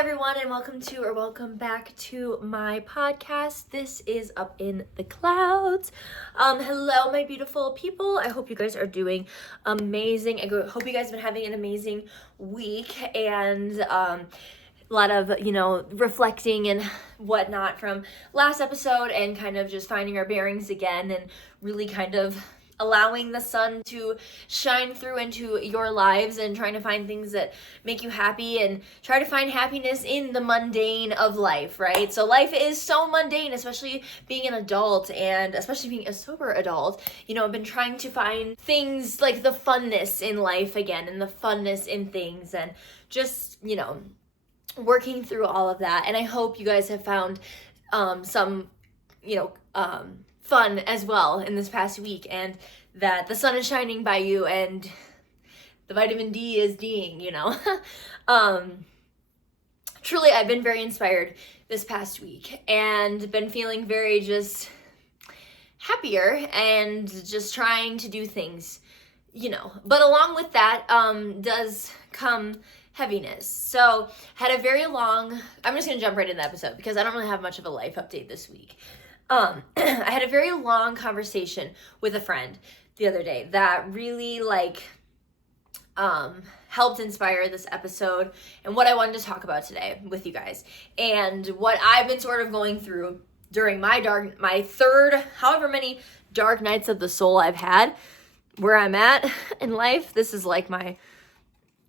everyone, and welcome back to my podcast. This is Up in the Clouds. Hello, my beautiful people. I hope you guys are doing amazing. I hope you guys have been having an amazing week and a lot of, reflecting and whatnot from last episode and kind of just finding our bearings again and really kind of allowing the sun to shine through into your lives and trying to find things that make you happy and try to find happiness in the mundane of life, right? So life is so mundane, especially being an adult and especially being a sober adult. I've been trying to find things like the funness in life again and the funness in things and just, working through all of that. And I hope you guys have found some, fun as well in this past week, and that the sun is shining by you and the vitamin D is D'ing, Truly, I've been very inspired this past week and been feeling very just happier and just trying to do things, But along with that does come heaviness. So had a very long, I'm just going to jump right into the episode because I don't really have much of a life update this week. I had a very long conversation with a friend the other day that really helped inspire this episode and what I wanted to talk about today with you guys and what I've been sort of going through during my third, however many dark nights of the soul I've had, where I'm at in life. This is like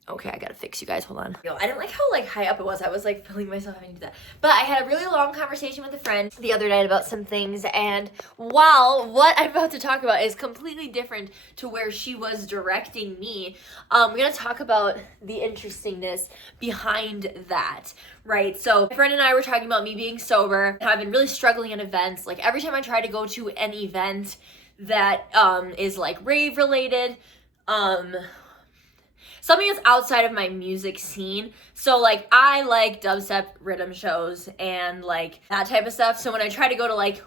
okay, I gotta fix you guys, hold on. I didn't like how high up it was. I was feeling myself having to do that. But I had a really long conversation with a friend the other night about some things, and while what I'm about to talk about is completely different to where she was directing me, we're gonna talk about the interestingness behind that, right? So my friend and I were talking about me being sober, and I've been really struggling at events. Every time I try to go to an event that is rave related, something that's outside of my music scene. So I like dubstep rhythm shows and that type of stuff. So when I try to go to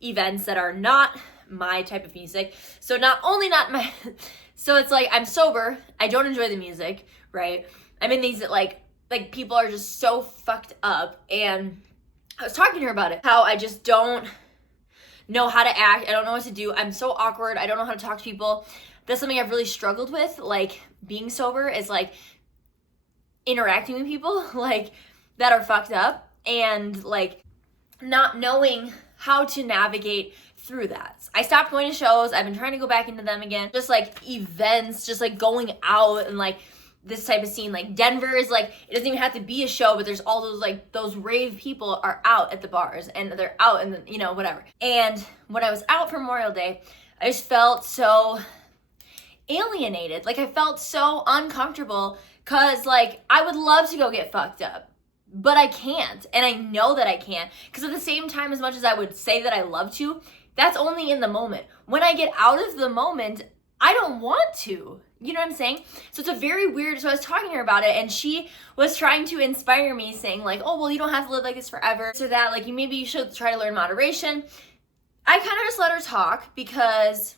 events that are not my type of music, so so it's I'm sober, I don't enjoy the music, right? I'm in these that people are just so fucked up, and I was talking to her about it, how I just don't know how to act, I don't know what to do, I'm so awkward, I don't know how to talk to people. That's something I've really struggled with, being sober is interacting with people that are fucked up and not knowing how to navigate through that. I stopped going to shows. I've been trying to go back into them again. Just events, just going out and this type of scene. Denver is it doesn't even have to be a show, but there's all those those rave people are out at the bars and they're out and whatever. And when I was out for Memorial Day, I just felt so alienated. I felt so uncomfortable because I would love to go get fucked up, but I can't, and I know that I can't, because at the same time, as much as I would say that I love to, that's only in the moment. When I get out of the moment, I don't want to. You know what I'm saying? So it's a very weird, so I was talking to her about it, and she was trying to inspire me, saying oh, well, you don't have to live like this forever, so that maybe you should try to learn moderation. I kind of just let her talk because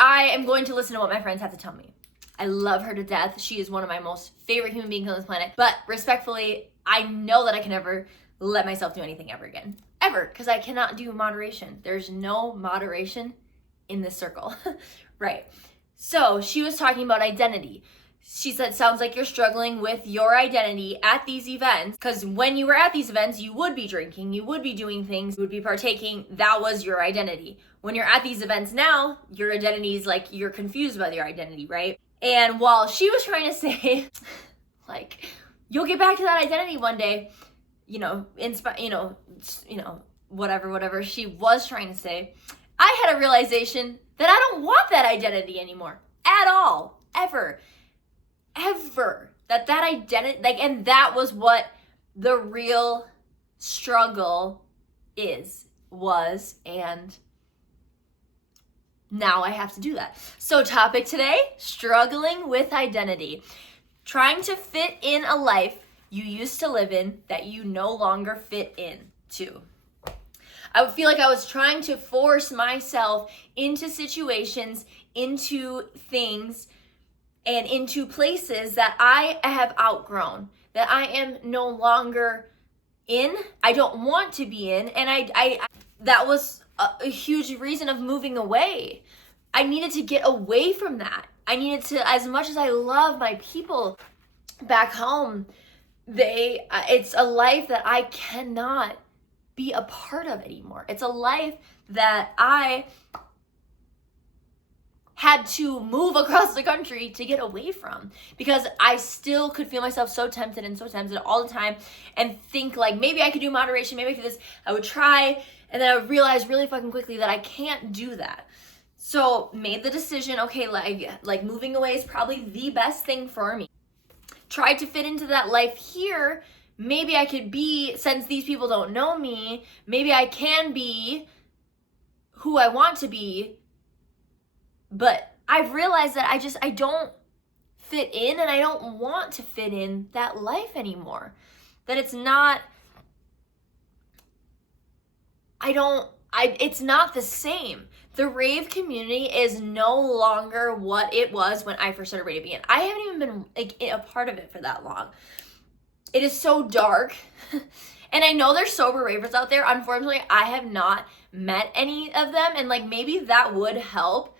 I am going to listen to what my friends have to tell me. I love her to death. She is one of my most favorite human beings on this planet. But respectfully, I know that I can never let myself do anything ever again. Ever. Because I cannot do moderation. There's no moderation in this circle. Right. So she was talking about identity. She said, sounds like you're struggling with your identity at these events, because when you were at these events, you would be drinking, you would be doing things, you would be partaking. That was your identity. When you're at these events now, your identity is you're confused about your identity, right? And while she was trying to say, you'll get back to that identity one day, whatever she was trying to say, I had a realization that I don't want that identity anymore at all, ever. That identity, and that was what the real struggle was, and now I have to do that. So topic today, struggling with identity. Trying to fit in a life you used to live in that you no longer fit into. I would feel like I was trying to force myself into situations, into things, and into places that I have outgrown, that I am no longer in, I don't want to be in, and I that was a huge reason of moving away. I needed to get away from that. I needed to, as much as I love my people back home, it's a life that I cannot be a part of anymore. It's a life that I had to move across the country to get away from, because I still could feel myself so tempted all the time and think like, maybe I could do moderation, maybe I could do this. I would try, and then I would realize really fucking quickly that I can't do that. So made the decision, okay, like moving away is probably the best thing for me. Tried to fit into that life here. Maybe I could be, since these people don't know me, maybe I can be who I want to be. But I've realized that I don't fit in, and I don't want to fit in that life anymore. That it's not, it's not the same. The rave community is no longer what it was when I first started raving. And I haven't even been like a part of it for that long. It is so dark. And I know there's sober ravers out there. Unfortunately, I have not met any of them. And like, maybe that would help,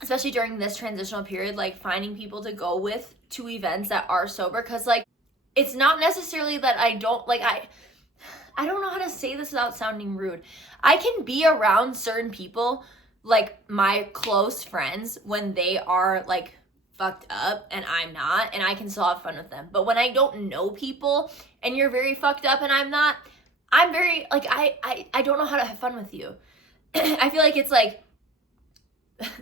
especially during this transitional period, like finding people to go with to events that are sober. Cause like, it's not necessarily that I don't know how to say this without sounding rude. I can be around certain people, like my close friends, when they are like fucked up and I'm not, and I can still have fun with them. But when I don't know people and you're very fucked up and I'm not, I'm very like, I don't know how to have fun with you. I feel like it's like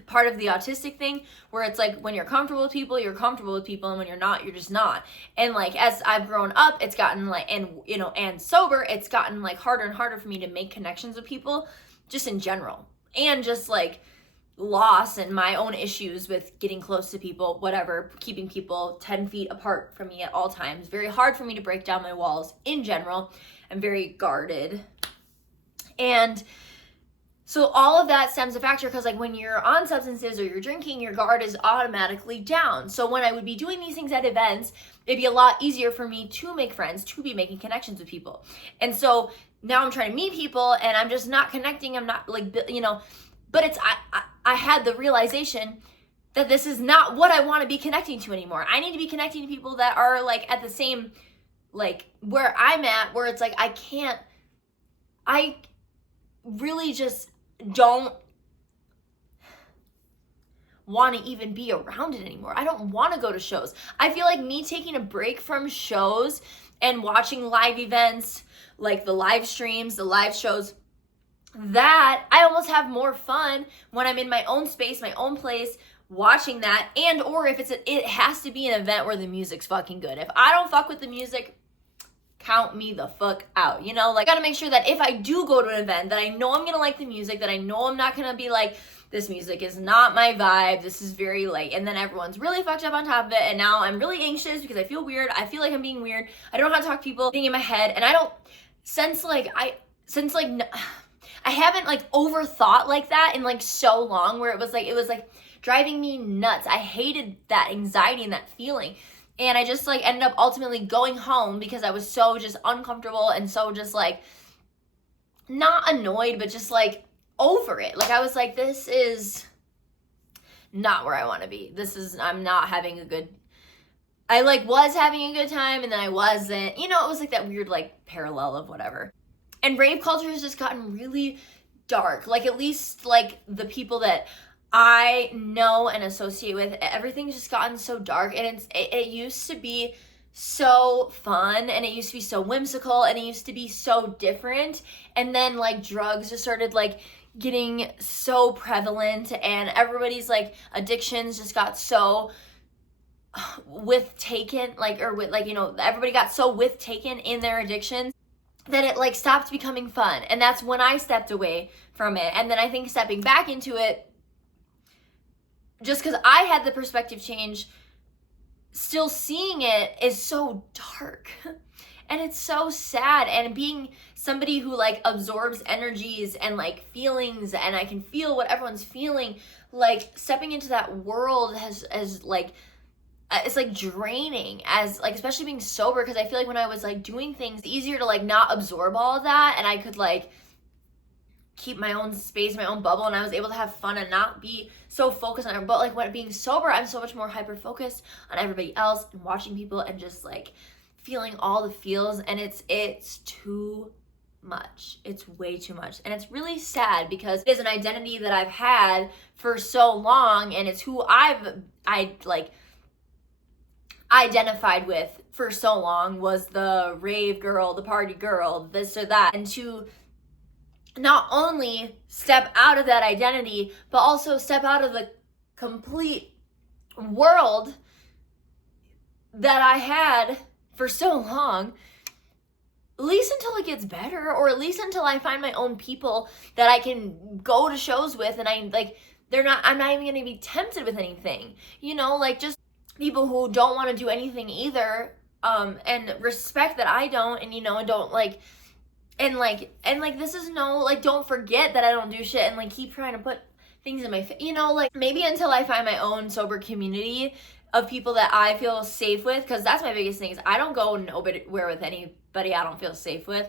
part of the autistic thing, where it's like when you're comfortable with people, you're comfortable with people, and when you're not, you're just not. And like, as I've grown up, it's gotten like, and sober, it's gotten like harder and harder for me to make connections with people, just in general, and just like loss and my own issues with getting close to people, whatever, keeping people 10 feet apart from me at all times. Very hard for me to break down my walls in general. I'm very guarded. And so all of that stems a factor, because like when you're on substances or you're drinking, your guard is automatically down. So when I would be doing these things at events, it'd be a lot easier for me to make friends, to be making connections with people. And so now I'm trying to meet people and I'm just not connecting. I'm not like, but it's, I had the realization that this is not what I want to be connecting to anymore. I need to be connecting to people that are like at the same, like where I'm at, where it's like, I really just don't want to even be around it anymore. I don't want to go to shows. I feel like me taking a break from shows and watching live events, like the live streams, the live shows, that I almost have more fun when I'm in my own space, my own place, watching that. And or if it has to be an event where the music's fucking good. If I don't fuck with the music, count me the fuck out, like, I gotta make sure that if I do go to an event, that I know I'm gonna like the music, that I know I'm not gonna be like, this music is not my vibe, this is very late, and then everyone's really fucked up on top of it, and now I'm really anxious because I feel weird, I feel like I'm being weird, I don't know how to talk to people, thinking in my head, and I don't, I haven't like overthought like that in like so long, where it was like driving me nuts. I hated that anxiety and that feeling. And I just like ended up ultimately going home because I was so just uncomfortable and so just like not annoyed, but just like over it. Like I was like, this is not where I want to be. I'm not having a good, I like was having a good time and then I wasn't, it was like that weird like parallel of whatever. And rave culture has just gotten really dark. Like at least like the people that I know and associate with, everything's just gotten so dark, and it used to be so fun, and it used to be so whimsical, and it used to be so different, and then like drugs just started like getting so prevalent, and everybody's like addictions just got so everybody got so taken in their addictions that it like stopped becoming fun. And that's when I stepped away from it. And then I think stepping back into it, just because I had the perspective change, still seeing it is so dark. And it's so sad. And being somebody who like absorbs energies and like feelings, and I can feel what everyone's feeling, like stepping into that world has like, it's like draining, as like, especially being sober, because I feel like when I was like doing things, it's easier to like not absorb all of that, and I could like keep my own space, my own bubble, and I was able to have fun and not be so focused on it. But like when being sober, I'm so much more hyper focused on everybody else and watching people and just like feeling all the feels, and it's too much. It's way too much. And it's really sad because it is an identity that I've had for so long, and it's who I like identified with for so long, was the rave girl, the party girl, this or that. And to not only step out of that identity, but also step out of the complete world that I had for so long, at least until it gets better, or at least until I find my own people that I can go to shows with, and I'm not even gonna be tempted with anything, you know, like just people who don't want to do anything either, and respect that I don't, and you know, don't like, and this is no, like, don't forget that I don't do shit and like keep trying to put things in my face, you know, like maybe until I find my own sober community of people that I feel safe with, because that's my biggest thing, is I don't go nowhere with anybody I don't feel safe with.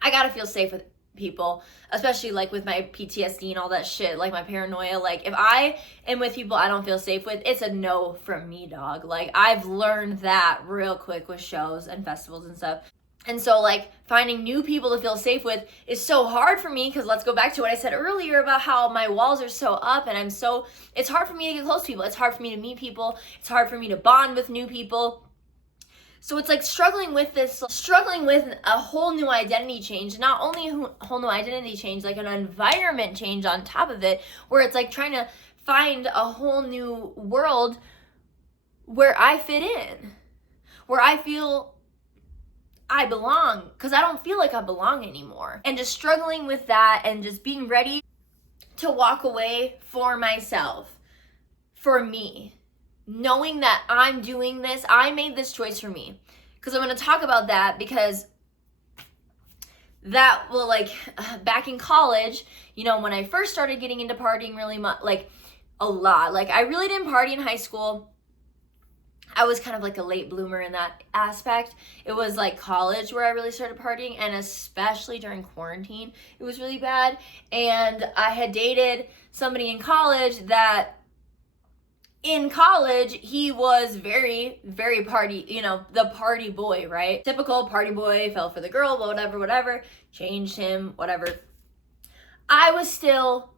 I gotta feel safe with people, especially like with my PTSD and all that shit, like my paranoia. Like if I am with people I don't feel safe with, it's a no from me, dog. Like I've learned that real quick with shows and festivals and stuff. And so like finding new people to feel safe with is so hard for me, because let's go back to what I said earlier about how my walls are so up, and it's hard for me to get close to people. It's hard for me to meet people. It's hard for me to bond with new people. So it's like struggling with a whole new identity change, not only a whole new identity change, like an environment change on top of it, where it's like trying to find a whole new world where I fit in, where I feel I belong, because I don't feel like I belong anymore. And just struggling with that, and just being ready to walk away for myself, for me, knowing that I'm doing this, I made this choice for me. Because I'm going to talk about that, because that will, like, back in college, you know, when I first started getting into partying really much, like a lot, like I really didn't party in high school. I was kind of like a late bloomer in that aspect. It was like college where I really started partying, and especially during quarantine, it was really bad. And I had dated somebody in college that in college, he was very, very party, you know, the party boy, right? Typical party boy, fell for the girl, whatever, changed him, whatever. I was still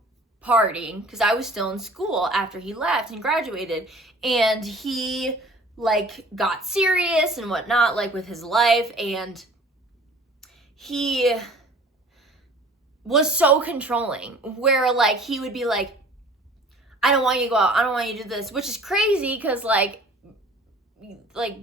partying because I was still in school after he left and graduated, and he like got serious and whatnot, like with his life, and he was so controlling, where like he would be like, I don't want you to go out, I don't want you to do this, which is crazy, because like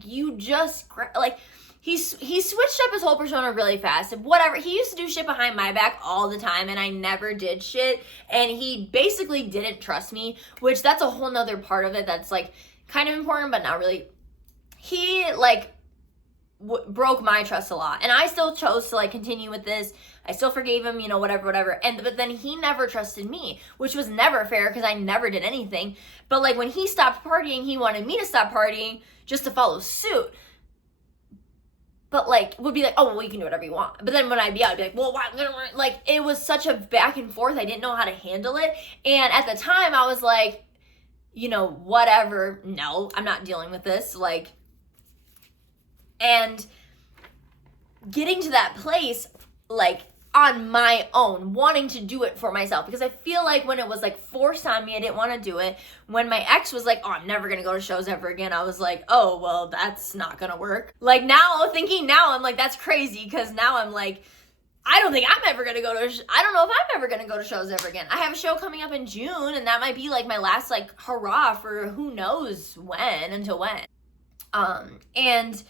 you just like he switched up his whole persona really fast. And whatever, he used to do shit behind my back all the time, and I never did shit, and he basically didn't trust me, which that's a whole nother part of it that's like kind of important, but not really. He like broke my trust a lot, and I still chose to like continue with this. I still forgave him, you know, whatever. But then he never trusted me, which was never fair, because I never did anything. But like when he stopped partying, he wanted me to stop partying just to follow suit. But like would be like, oh well, you can do whatever you want. But then when I'd be out, I'd be like, well, why? Like it was such a back and forth. I didn't know how to handle it, and at the time I was like, you know, whatever. No, I'm not dealing with this. Like. And getting to that place, like, on my own, wanting to do it for myself. Because I feel like when it was, like, forced on me, I didn't want to do it. When my ex was like, oh, I'm never going to go to shows ever again, I was like, oh, well, that's not going to work. Like, now, I'm like, that's crazy. Because now I'm like, I don't think I'm ever going to go to, I don't know if I'm ever going to go to shows ever again. I have a show coming up in June, and that might be, like, my last, like, hurrah for who knows when, until when. And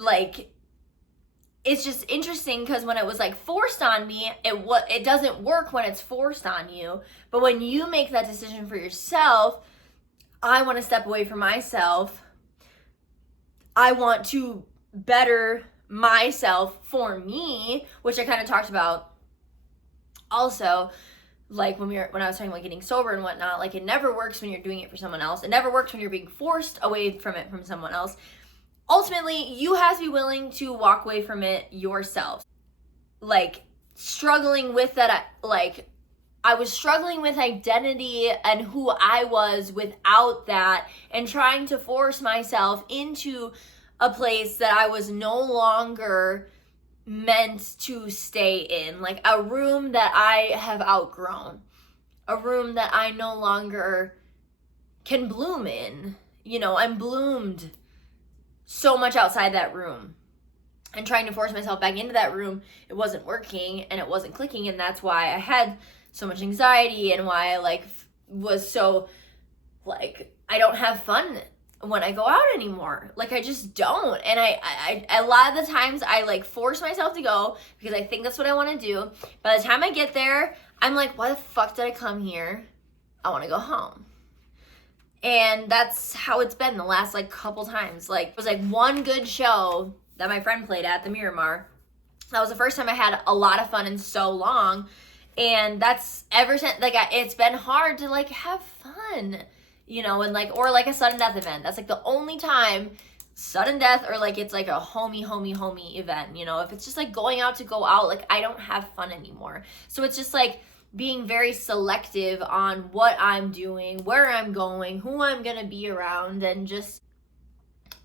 like, it's just interesting, because when it was like forced on me, it doesn't work when it's forced on you. But when you make that decision for yourself, I want to step away from myself. I want to better myself for me, which I kind of talked about also, like when I was talking about getting sober and whatnot. Like, it never works when you're doing it for someone else. It never works when you're being forced away from it from someone else. Ultimately, you have to be willing to walk away from it yourself. Like, struggling with that, like, I was struggling with identity and who I was without that, and trying to force myself into a place that I was no longer meant to stay in. Like, a room that I have outgrown, a room that I no longer can bloom in. You know, I'm bloomed so much outside that room, and trying to force myself back into that room, it wasn't working and it wasn't clicking. And that's why I had so much anxiety, and why I like was so like, I don't have fun when I go out anymore. Like, I just don't. And I a lot of the times I like force myself to go because I think that's what I want to do. By the time I get there, I'm like, why the fuck did I come here? I want to go home. And that's how it's been the last like couple times. Like, it was like one good show that my friend played at the Miramar. That was the first time I had a lot of fun in so long. And that's ever since, like, it's been hard to like have fun, you know, and like, or like a sudden death event. That's like the only time, sudden death, or like it's like a homie event, you know. If it's just like going out to go out, like, I don't have fun anymore. So it's just like being very selective on what I'm doing, where I'm going, who I'm gonna be around, and just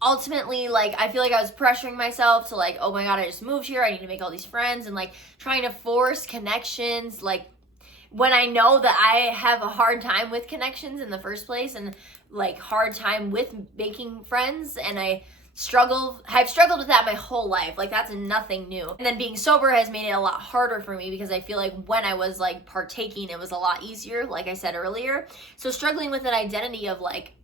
ultimately, like, I feel like I was pressuring myself to like, oh my god, I just moved here, I need to make all these friends, and like trying to force connections, like, when I know that I have a hard time with connections in the first place, and like hard time with making friends, and I've struggled with that my whole life. Like, that's nothing new. And then being sober has made it a lot harder for me, because I feel like when I was like partaking, it was a lot easier, like I said earlier. So struggling with an identity of like,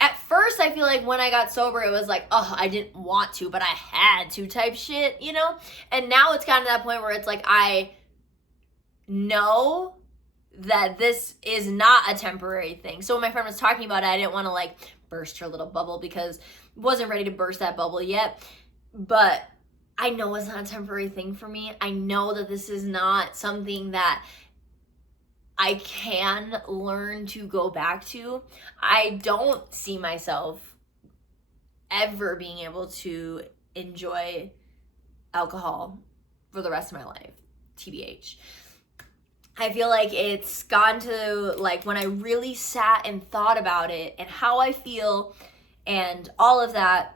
at first, I feel like when I got sober, it was like, oh, I didn't want to, but I had to type shit, you know? And now it's gotten to that point where it's like, I know that this is not a temporary thing. So when my friend was talking about it, I didn't want to like burst her little bubble, because I wasn't ready to burst that bubble yet. But I know it's not a temporary thing for me. I know that this is not something that I can learn to go back to. I don't see myself ever being able to enjoy alcohol for the rest of my life, TBH. I feel like it's gone to like, when I really sat and thought about it and how I feel and all of that,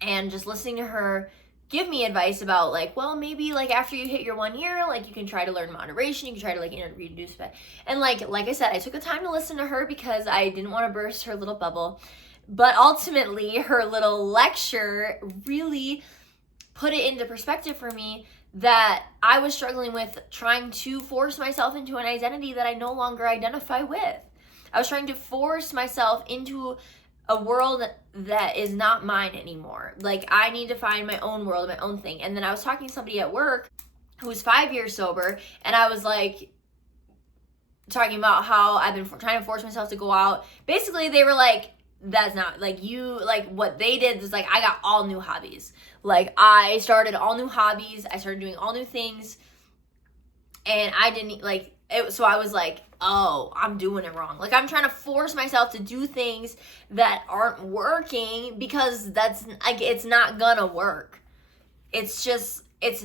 and just listening to her give me advice about like, well, maybe like after you hit your 1 year, like you can try to learn moderation, you can try to like, you know, reduce it. And like I said, I took the time to listen to her because I didn't want to burst her little bubble. But ultimately, her little lecture really put it into perspective for me that I was struggling with trying to force myself into an identity that I no longer identify with. I was trying to force myself into a world that is not mine anymore. Like, I need to find my own world, my own thing. And then I was talking to somebody at work who was 5 years sober, and I was like, talking about how I've been trying to force myself to go out. Basically, they were like, that's not, like, you, like, what they did was, like, I got all new hobbies. Like, I started all new hobbies. I started doing all new things. And I didn't, like, so I was like, oh, I'm doing it wrong. Like, I'm trying to force myself to do things that aren't working because that's, like, it's not gonna work. It's just, it's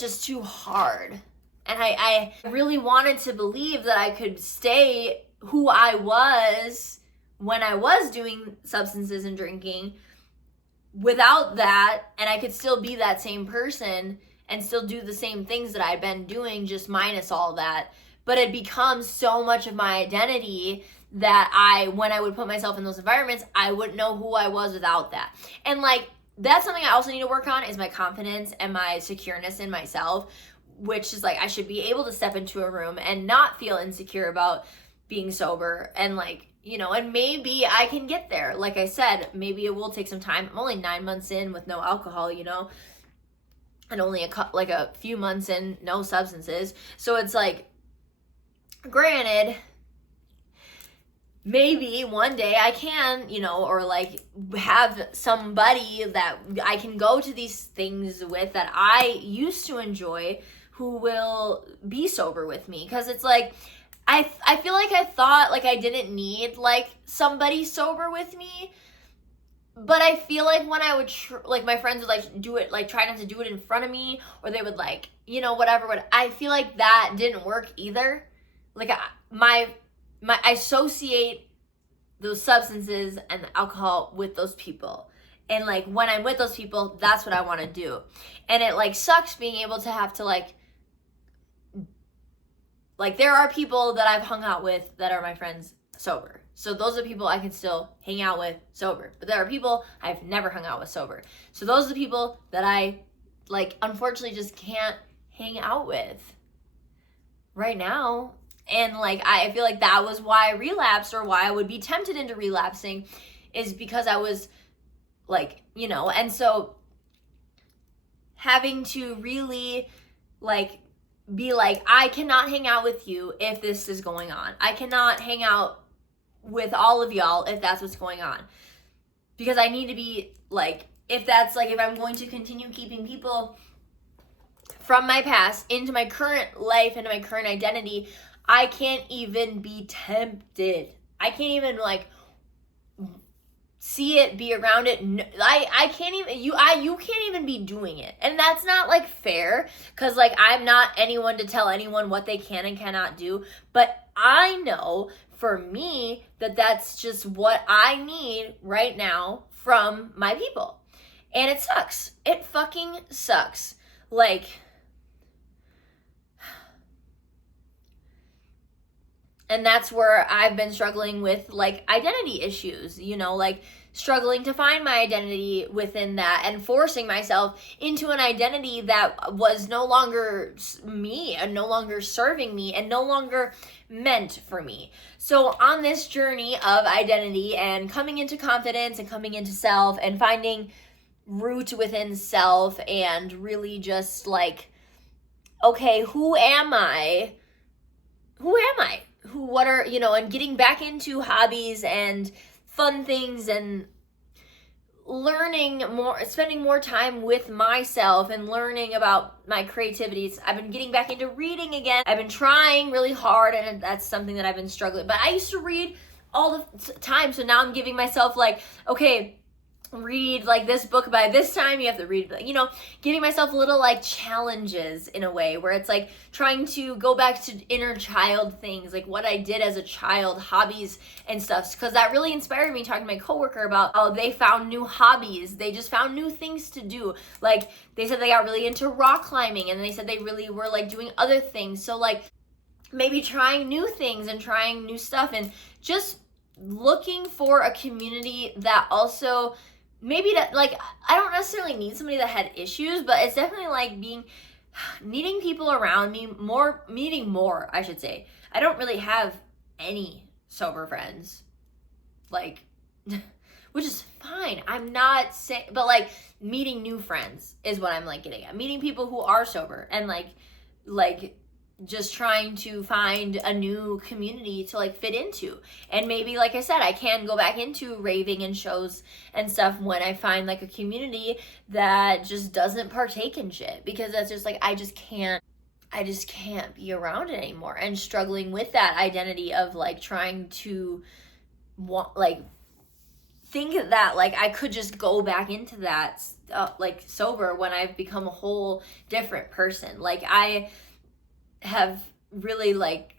just too hard. And I really wanted to believe that I could stay who I was when I was doing substances and drinking without that, and I could still be that same person and still do the same things that I'd been doing, just minus all that. But it becomes so much of my identity that when I would put myself in those environments, I wouldn't know who I was without that. And like, that's something I also need to work on, is my confidence and my secureness in myself, which is like, I should be able to step into a room and not feel insecure about being sober, and like, you know, and maybe I can get there. Like I said, maybe it will take some time. I'm only 9 months in with no alcohol, you know, and only a few months in, no substances. So it's like, granted, maybe one day I can, you know, or like have somebody that I can go to these things with that I used to enjoy who will be sober with me. Because it's like, I feel like I thought like I didn't need like somebody sober with me. But I feel like when I would, like my friends would like do it, like try not to do it in front of me, or they would like, you know, whatever. But I feel like that didn't work either. Like I associate those substances and the alcohol with those people. And like when I'm with those people, that's what I want to do. And it like sucks being able to have to like there are people that I've hung out with that are my friends sober. So those are people I can still hang out with sober. But there are people I've never hung out with sober. So those are the people that I like unfortunately just can't hang out with right now. And like I feel like that was why I relapsed, or why I would be tempted into relapsing, is because I was like, you know, and so having to really like be like, I cannot hang out with you if this is going on. I cannot hang out with all of y'all if that's what's going on. Because I need to be like, if that's like, if I'm going to continue keeping people from my past into my current life, into my current identity, I can't even be tempted. I can't even like see it, be around it. I can't even, you can't even be doing it. And that's not like fair, because like I'm not anyone to tell anyone what they can and cannot do. But I know for me that that's just what I need right now from my people. And it sucks. It fucking sucks. Like, and that's where I've been struggling with like identity issues, you know, like struggling to find my identity within that, and forcing myself into an identity that was no longer me, and no longer serving me, and no longer meant for me. So on this journey of identity and coming into confidence and coming into self and finding root within self, and really just like, okay, who am I? What are, you know, and getting back into hobbies and fun things, and learning more, spending more time with myself and learning about my creativities. I've been getting back into reading again. I've been trying really hard, and that's something that I've been struggling. But I used to read all the time, so now I'm giving myself like, okay, read like this book by this time, you have to read, you know, giving myself little like challenges in a way where it's like trying to go back to inner child things, like what I did as a child, hobbies and stuff, because that really inspired me, talking to my coworker about how they found new hobbies, they just found new things to do. Like they said they got really into rock climbing, and they said they really were like doing other things. So like maybe trying new things and trying new stuff, and just looking for a community that also maybe that, like, I don't necessarily need somebody that had issues, but it's definitely like needing people around me more, meeting more, I should say. I don't really have any sober friends, like, which is fine. I'm not saying, but like meeting new friends is what I'm like getting at. Meeting people who are sober, and like just trying to find a new community to like fit into. And maybe, like I said, I can go back into raving and shows and stuff when I find like a community that just doesn't partake in shit, because that's just like, I just can't be around it anymore. And struggling with that identity of like trying to think that like I could just go back into that like sober when I've become a whole different person. Like I have really like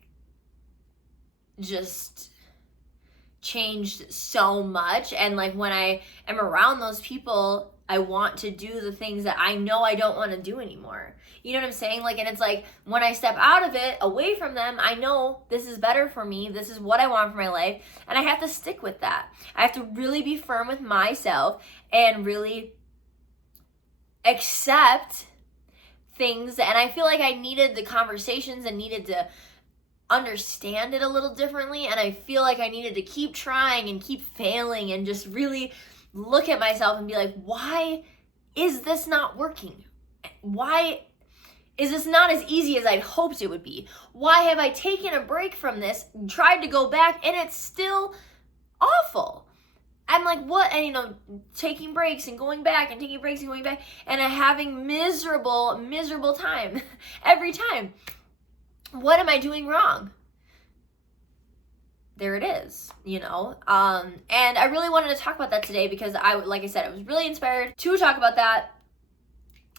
just changed so much, and like when I am around those people, I want to do the things that I know I don't want to do anymore. You know what I'm saying? Like, and it's like when I step out of it, away from them, I know this is better for me, this is what I want for my life, and I have to stick with that. I have to really be firm with myself and really accept things. And I feel like I needed the conversations and needed to understand it a little differently, and I feel like I needed to keep trying and keep failing and just really look at myself and be like, why is this not working? Why Is this not as easy as I'd hoped it would be? Why have I taken a break from this, tried to go back, and it's still awful? I'm like, what? And, taking breaks and going back and taking breaks and going back and having miserable time every time. What am I doing wrong? There it is, And I really wanted to talk about that today because like I said, I was really inspired to talk about that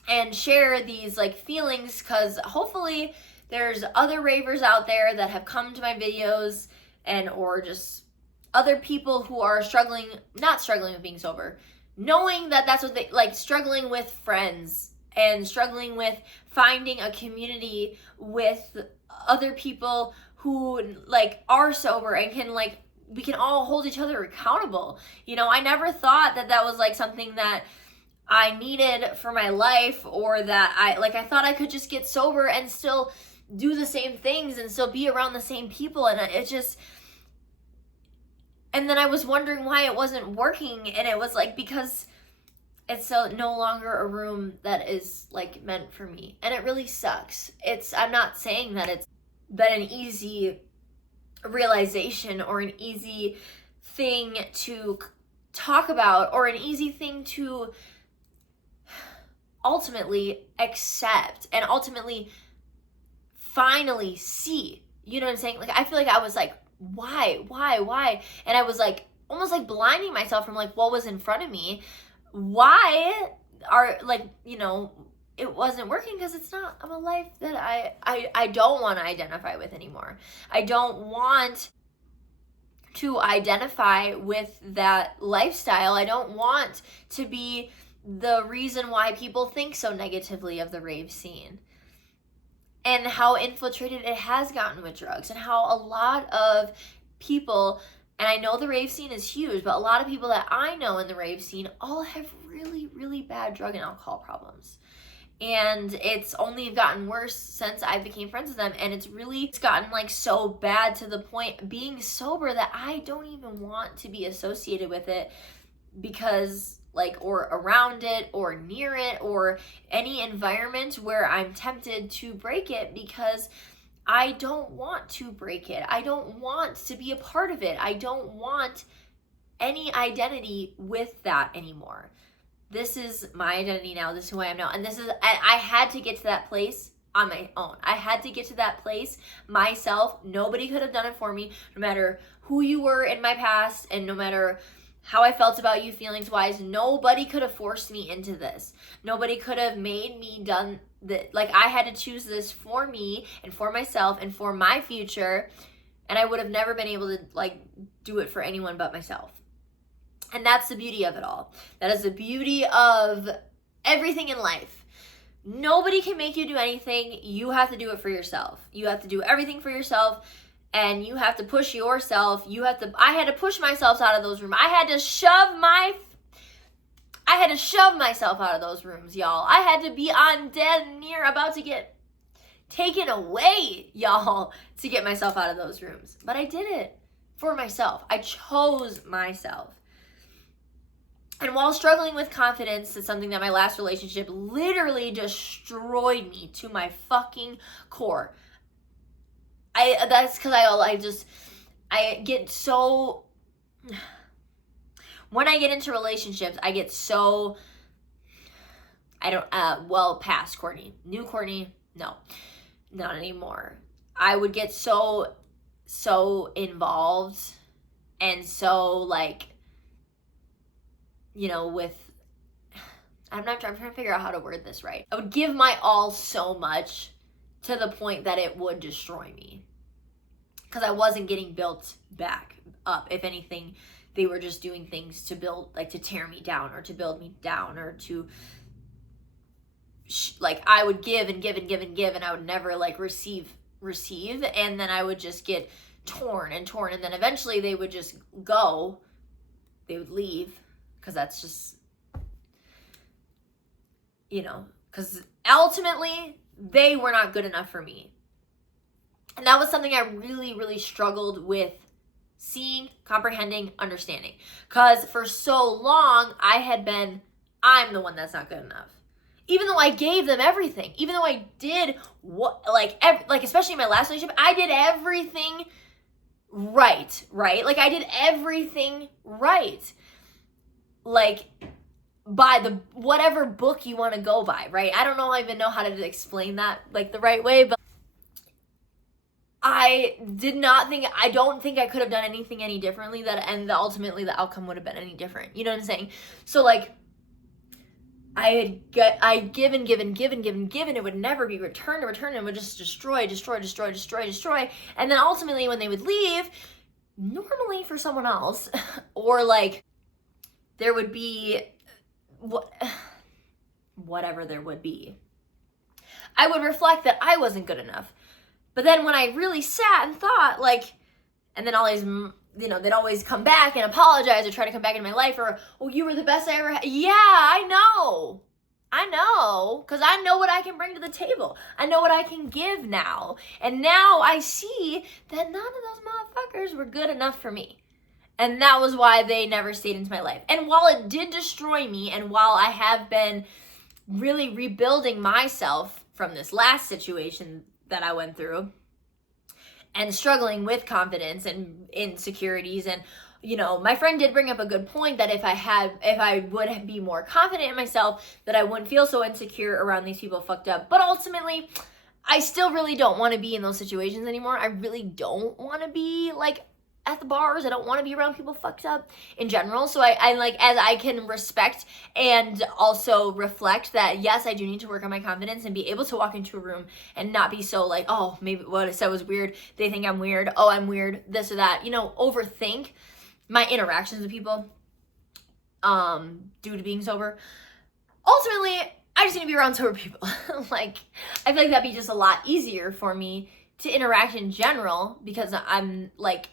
and share these feelings, because hopefully there's other ravers out there that have come to my videos or just other people who are not struggling with being sober, knowing that that's what they struggling with friends and struggling with finding a community with other people who are sober and can we can all hold each other accountable. I never thought that was something that I needed for my life, or that I thought I could just get sober and still do the same things and still be around the same people, and and then I was wondering why it wasn't working, and it was because it's no longer a room that is meant for me, and it really sucks. I'm not saying that it's been an easy realization or an easy thing to talk about or an easy thing to ultimately accept and ultimately finally see. You know what I'm saying? I feel I was why? And I was almost blinding myself from what was in front of me. Why are it wasn't working? Because it's not a life that I don't want to identify with anymore. I don't want to identify with that lifestyle. I don't want to be the reason why people think so negatively of the rave scene, and how infiltrated it has gotten with drugs, and how a lot of people, and I know the rave scene is huge, but a lot of people that I know in the rave scene all have really, really bad drug and alcohol problems. And it's only gotten worse since I became friends with them, and it's gotten so bad to the point being sober that I don't even want to be associated with it, because or around it or near it or any environment where I'm tempted to break it, because I don't want to break it. I don't want to be a part of it. I don't want any identity with that anymore. This is my identity now. This is who I am now. And I had to get to that place on my own. I had to get to that place myself. Nobody could have done it for me, no matter who you were in my past and no matter how I felt about you feelings wise. Nobody could have forced me into this. Nobody could have made me done that. I had to choose this for me and for myself and for my future, and I would have never been able to do it for anyone but myself. And that's the beauty of it all. That is the beauty of everything in life. Nobody can make you do anything. You have to do it for yourself. You have to do everything for yourself. And you have to push yourself. I had to push myself out of those rooms. I had to shove myself out of those rooms, y'all. I had to be on dead near about to get taken away, y'all, to get myself out of those rooms. But I did it for myself. I chose myself. And while struggling with confidence, it's something that my last relationship literally destroyed me to my fucking core. That's because I get so, when I get into relationships, I get so, past Courtney. New Courtney, no, not anymore. I would get so involved and so I'm trying to figure out how to word this right. I would give my all so much to the point that it would destroy me, because I wasn't getting built back up. If anything, they were just doing things to build, to tear me down or to build me down or to I would give and give and give and give, and I would never receive, and then I would just get torn, and then eventually they would just go, they would leave, because that's just, because ultimately they were not good enough for me. And that was something I really, really struggled with seeing, comprehending, understanding. Because for so long, I'm the one that's not good enough. even though I gave them everything, even though I did what, like especially in my last relationship, I did everything right? Like I did everything right. Like by the whatever book you want to go by, right? I don't know even know how to explain that like the right way, but I don't think I could have done anything any differently ultimately the outcome would have been any different. You know what I'm saying? So like I given, it would never be returned, it would just destroy. And then ultimately when they would leave, normally for someone else, or like there would be whatever there would be, I would reflect that I wasn't good enough. But then when I really sat and thought, like, and then always, they'd always come back and apologize or try to come back into my life, or, oh, you were the best I ever had. Yeah, I know, because I know what I can bring to the table. I know what I can give now. And now I see that none of those motherfuckers were good enough for me. And that was why they never stayed into my life. And while it did destroy me, and while I have been really rebuilding myself from this last situation that I went through and struggling with confidence and insecurities, and my friend did bring up a good point that if I would be more confident in myself, that I wouldn't feel so insecure around these people fucked up. But ultimately, I still really don't want to be in those situations anymore. I really don't want to be like at the bars. I don't want to be around people fucked up in general. So I like, as I can respect and also reflect that, yes, I do need to work on my confidence and be able to walk into a room and not be so like, oh, maybe what I said was weird. They think I'm weird. Oh, I'm weird. This or that, overthink my interactions with people, due to being sober. Ultimately, I just need to be around sober people. Like, I feel like that'd be just a lot easier for me to interact in general, because I'm like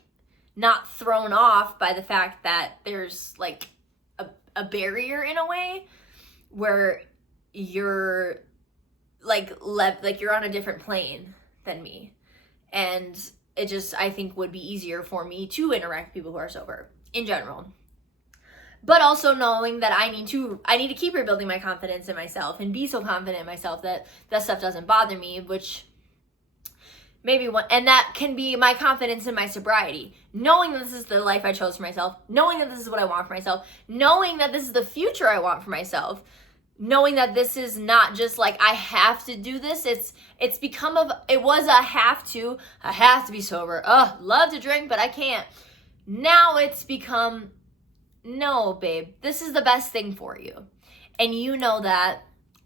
not thrown off by the fact that there's like a barrier in a way where you're like you're on a different plane than me. And it just, I think, would be easier for me to interact with people who are sober in general. But also knowing that I need to keep rebuilding my confidence in myself and be so confident in myself that that stuff doesn't bother me, which maybe one, and that can be my confidence in my sobriety, knowing that this is the life I chose for myself, knowing that this is what I want for myself, knowing that this is the future I want for myself, knowing that this is not just like I have to do this. It was a have to. I have to be sober. Love to drink, but I can't. Now it's become, no, babe, this is the best thing for you. And you know that.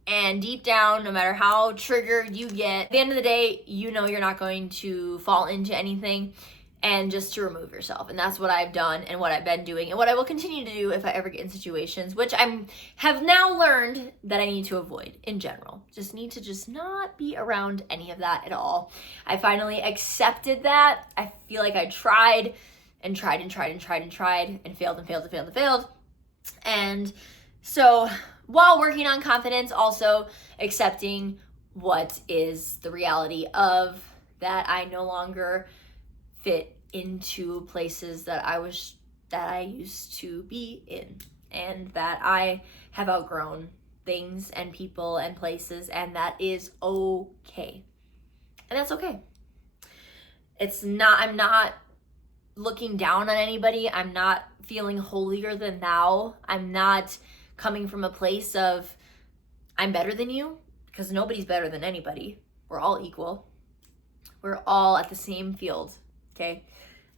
And deep down, no matter how triggered you get, at the end of the day, you're not going to fall into anything, and just to remove yourself. And that's what I've done and what I've been doing and what I will continue to do if I ever get in situations, which have now learned that I need to avoid in general. Just need to just not be around any of that at all. I finally accepted that. I feel like I tried and failed and failed. And so while working on confidence, also accepting what is the reality of that I no longer fit into places that I used to be in, and that I have outgrown things and people and places, and that is okay. And that's okay. I'm not looking down on anybody. I'm not feeling holier than thou. I'm not coming from a place of I'm better than you, because nobody's better than anybody. We're all equal. We're all at the same field, okay?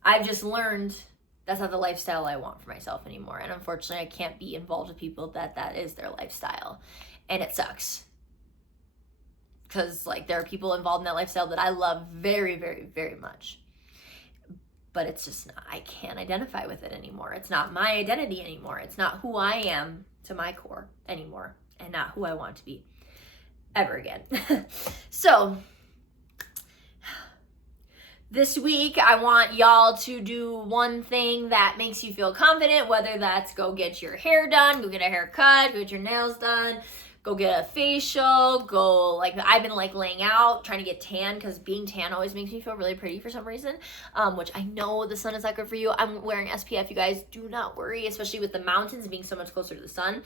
I've just learned that's not the lifestyle I want for myself anymore. And unfortunately, I can't be involved with people that is their lifestyle. And it sucks. Because like there are people involved in that lifestyle that I love very, very, very much. But it's just not, I can't identify with it anymore. It's not my identity anymore. It's not who I am to my core anymore, and not who I want to be ever again. So this week, I want y'all to do one thing that makes you feel confident, whether that's go get your hair done, go get a haircut, go get your nails done, go get a facial, go, like, I've been like laying out, trying to get tan, because being tan always makes me feel really pretty for some reason, which I know the sun is not good for you. I'm wearing SPF, you guys, do not worry, especially with the mountains being so much closer to the sun.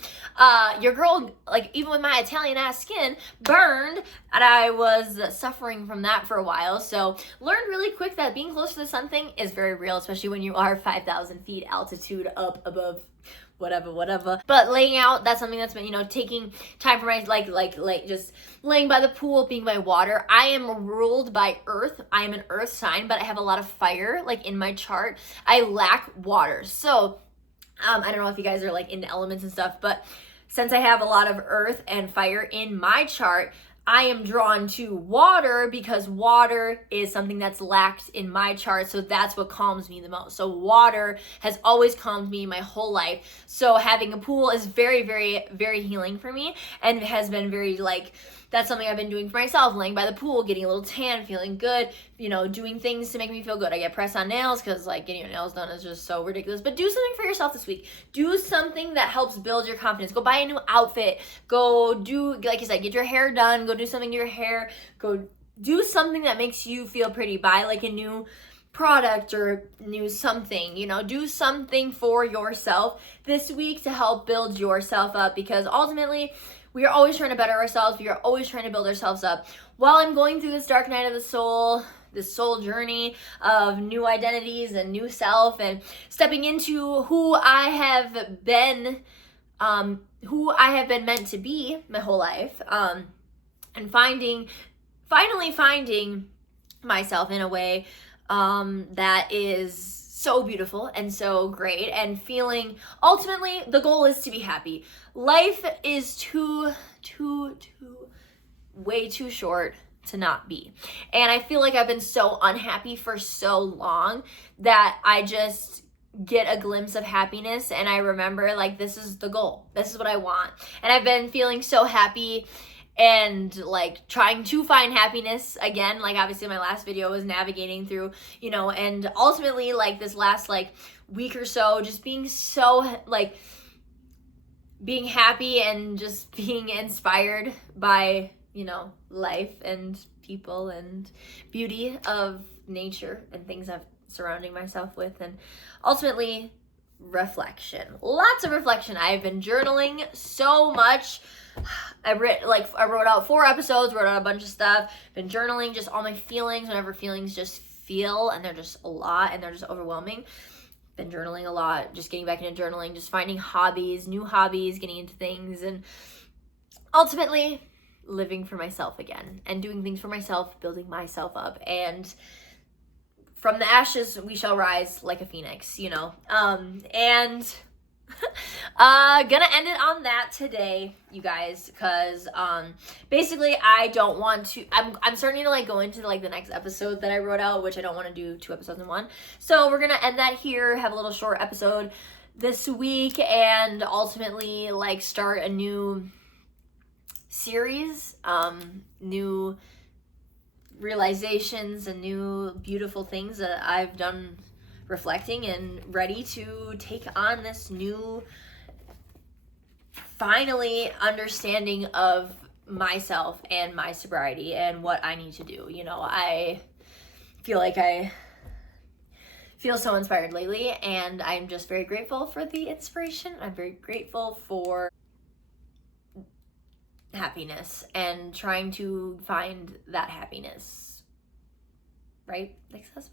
Your girl, like, even with my Italian ass skin, burned, and I was suffering from that for a while. So learned really quick that being close to the sun thing is very real, especially when you are 5,000 feet altitude up above whatever. But laying out, that's something that's been, you know, taking time for my, like just laying by the pool, being by water. I am ruled by earth. I am an earth sign, but I have a lot of fire, like, in my chart. I lack water. So, I don't know if you guys are like into elements and stuff, but since I have a lot of earth and fire in my chart, I am drawn to water because water is something that's lacked in my chart. So that's what calms me the most. So water has always calmed me my whole life. So having a pool is very, very, very healing for me, and has been very, like, that's something I've been doing for myself, laying by the pool, getting a little tan, feeling good, you know, doing things to make me feel good. I get press-on nails because, like, getting your nails done is just so ridiculous. But do something for yourself this week. Do something that helps build your confidence. Go buy a new outfit. Go do, like I said, get your hair done. Go do something to your hair. Go do something that makes you feel pretty. Buy, like, a new product or new something, you know, do something for yourself this week to help build yourself up, because ultimately we are always trying to better ourselves. We are always trying to build ourselves up. While I'm going through this dark night of the soul, this soul journey of new identities and new self, and stepping into who I have been meant to be my whole life, and finally finding myself in a way that is so beautiful and so great, and feeling, ultimately the goal is to be happy. Life is way too short to not be. And I feel like I've been so unhappy for so long that I just get a glimpse of happiness, and I remember, like, this is the goal. This is what I want. And I've been feeling so happy and, like, trying to find happiness again. Like, obviously my last video was navigating through, you know, and ultimately, like, this last, like, week or so, just being so, like, being happy and just being inspired by, you know, life and people and beauty of nature and things I'm surrounding myself with, and ultimately reflection. Lots of reflection. I've been journaling so much. I wrote out 4 episodes, wrote out a bunch of stuff, been journaling just all my feelings, whenever feelings just feel, and they're just a lot, and they're just overwhelming. Been journaling a lot, just getting back into journaling, just finding hobbies, new hobbies, getting into things, and ultimately living for myself again, and doing things for myself, building myself up, and from the ashes we shall rise like a phoenix, you know. And gonna end it on that today, you guys, because basically I don't want to, I'm starting to, like, go into, like, the next episode that I wrote out, which I don't want to do 2 episodes in one. So we're gonna end that here, have a little short episode this week, and ultimately, like, start a new series, new realizations and new beautiful things that I've done reflecting, and ready to take on this new, finally, understanding of myself and my sobriety and what I need to do. You know, I feel like I feel so inspired lately, and I'm just very grateful for the inspiration. I'm very grateful for happiness and trying to find that happiness, right? Like, that's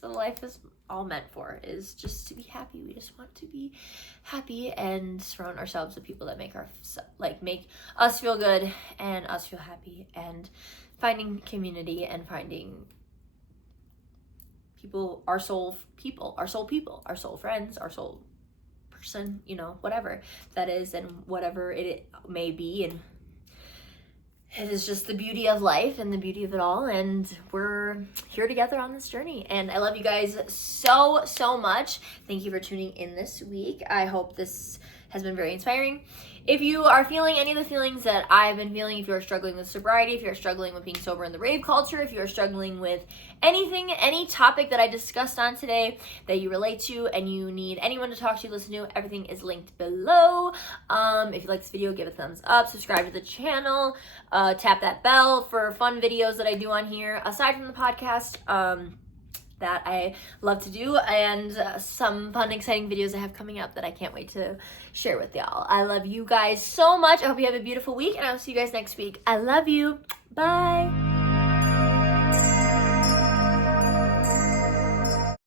what life is all meant for, is just to be happy. We just want to be happy and surround ourselves with people that make us feel good and us feel happy, and finding community and finding people, our soul friends, our soul person, you know, whatever that is, and whatever it may be. And it is just the beauty of life and the beauty of it all, and we're here together on this journey. And I love you guys so much. Thank you for tuning in this week. I hope this has been very inspiring. If you are feeling any of the feelings that I've been feeling, if you're struggling with sobriety, if you're struggling with being sober in the rave culture, if you're struggling with anything, any topic that I discussed on today that you relate to and you need anyone to talk to, listen to, everything is linked below. If you like this video, give it a thumbs up, subscribe to the channel, tap that bell for fun videos that I do on here, aside from the podcast, that I love to do, and some fun, exciting videos I have coming up that I can't wait to share with y'all. I love you guys so much. I hope you have a beautiful week, and I'll see you guys next week. I love you. Bye.